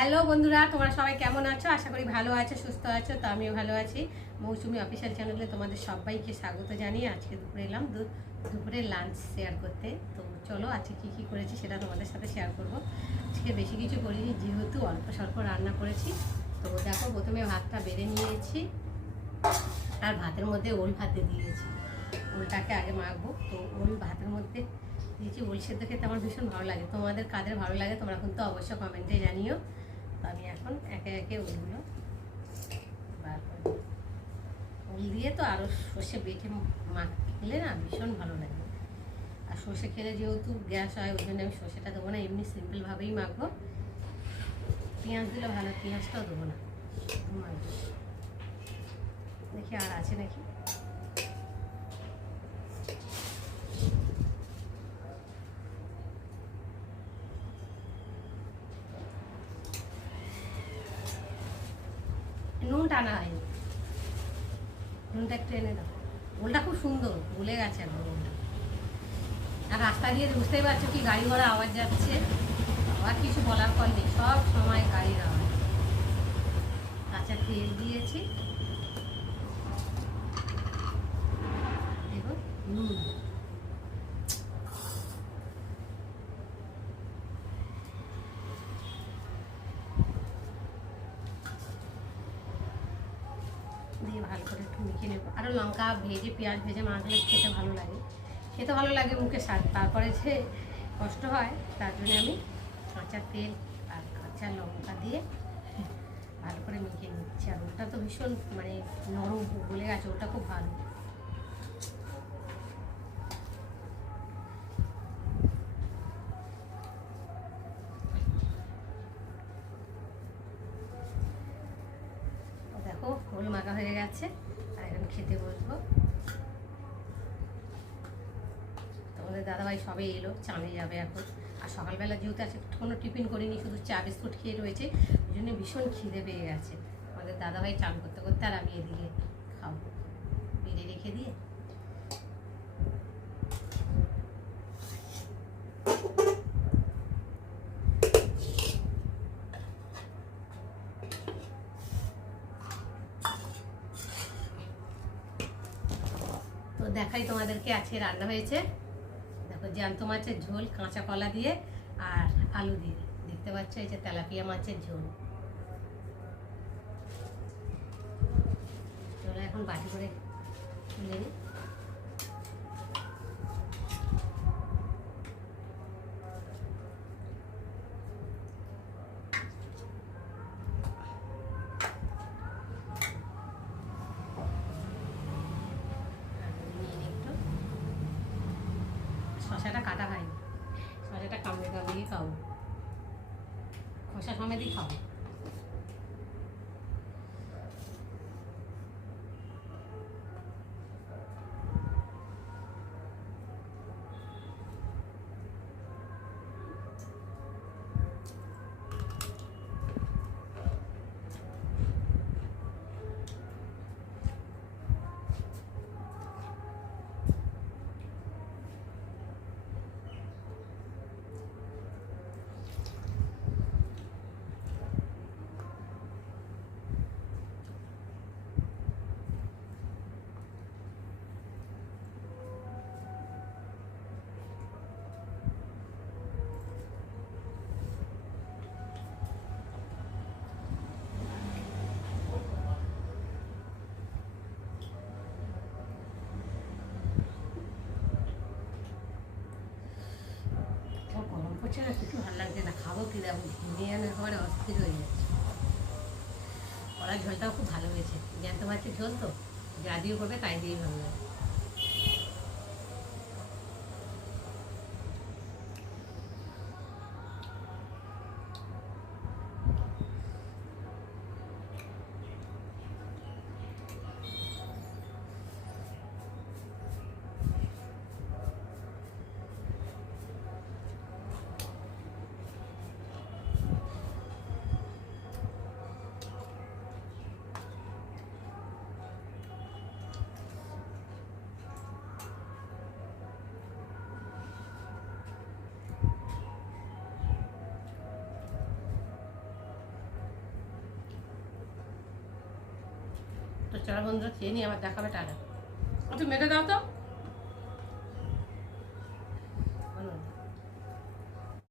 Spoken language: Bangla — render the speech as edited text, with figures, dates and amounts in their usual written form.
হ্যালো বন্ধুরা, তোমরা সবাই কেমন আছো? আশা করি ভালো আছো, সুস্থ আছো। তো আমিও ভালো আছি। মৌসুমি অফিসিয়াল চ্যানেলে তোমাদের সবাইকে স্বাগত জানিয়ে আজকে দুপুরে এলাম দুপুরে লাঞ্চ শেয়ার করতে। তো চলো আজকে কী কী করেছি সেটা তোমাদের সাথে শেয়ার করব। আজকে বেশি কিছু করিনি, যেহেতু অল্প স্বল্প রান্না করেছি। তো দেখো, প্রথমে ভাতটা বেড়ে নিয়েছি আর ভাতের মধ্যে ওল ভাতে দিয়েছি। ওলটাকে আগে মাখবো। তো ওল ভাতের মধ্যে দিয়েছি। ওল সেদ্ধ খেতে আমার ভীষণ ভালো লাগে। তোমাদের কাদের ভালো লাগে তোমরা কিন্তু অবশ্যই কমেন্টে জানিও। তো আমি এখন একে একে ওলগুলো বার করে দিই। ওল দিয়ে তো আরও সর্ষে বেটে মাখলে না ভীষণ ভালো লাগে। আর সর্ষে খেলে যেহেতু গ্যাস হয়, ওই জন্য আমি সর্ষেটা দেবো না, এমনি সিম্পলভাবেই মাখবো। পেঁয়াজ দিলে ভালো, পেঁয়াজটাও দেবো না, মাখবো। দেখি আর আছে নাকি। নুনটা আনা হয়নি, নুনটা একটু এনে দাও। ওলটা খুব সুন্দর, ভুলে গেছে এখন ওলটা। আর রাস্তা দিয়ে বুঝতেই পারছো কি গাড়ি ঘোড়া আওয়াজ যাচ্ছে। আবার কিছু বলার পর নেই, সব সময় গাড়ির আওয়াজ। কাঁচা তেল দিয়েছি, দেখো নুন। দিয়ে ভালো করে একটু মেখে নেবো। আরও লঙ্কা ভেজে, পেঁয়াজ ভেজে মাখলে খেতে ভালো লাগে, খেতে ভালো লাগে, মুখে স্বাদ। তারপরে যে কষ্ট হয়, তার জন্য আমি কাঁচা তেল আর কাঁচা লঙ্কা দিয়ে ভালো করে মেখে নিচ্ছি। আর ওটা তো ভীষণ মানে নরম গলে গেছে, ওটা খুব ভালো। দেখো ওল মাখা হয়ে গেছে, আর এখন খেতে বসবো। তোমাদের দাদাভাই সবে এলো, চানে যাবে এখন। আর সকালবেলা যেহেতু আছে কোনো টিফিন করিনি, শুধু চা বিস্কুট খেয়ে রয়েছে, ওই জন্য ভীষণ খিদে পেয়ে গেছে। আমাদের দাদাভাই চান করতে করতে, আর আমি এদিকে খাবো বেড়ে রেখে দিয়ে। তো দেখাই তোমাদেরকে আজকে রান্না হয়েছে। দেখো, জ্যান্ত মাছের ঝোল কাঁচা কলা দিয়ে আর আলু দিয়ে। দেখতে পাচ্ছ, এই যে তেলাপিয়া মাছের ঝোল। চলো এখন বাটি করে তুলে নিই। শশাটা কাটা হয়নি, শশাটা কামড়ে কামড়িয়ে খাবো, খোসা সমেতই খাবো। গরম করছে না, কিছু ভালো লাগছে না, খাবো কি দেবো, ঘুমিয়ে আনে একেবারে অস্থির হয়ে যাচ্ছে। কলার ঝোলটাও খুব ভালো হয়েছে, জ্যান্ত মাছের ঝোল তো, যা দিয়ে করবে তাই দিয়েই ভালো লাগে। তো চলো বন্ধুরা খেয়ে নিয়ে আবার দেখাবে টাটা। একটু মেখে দাও তো।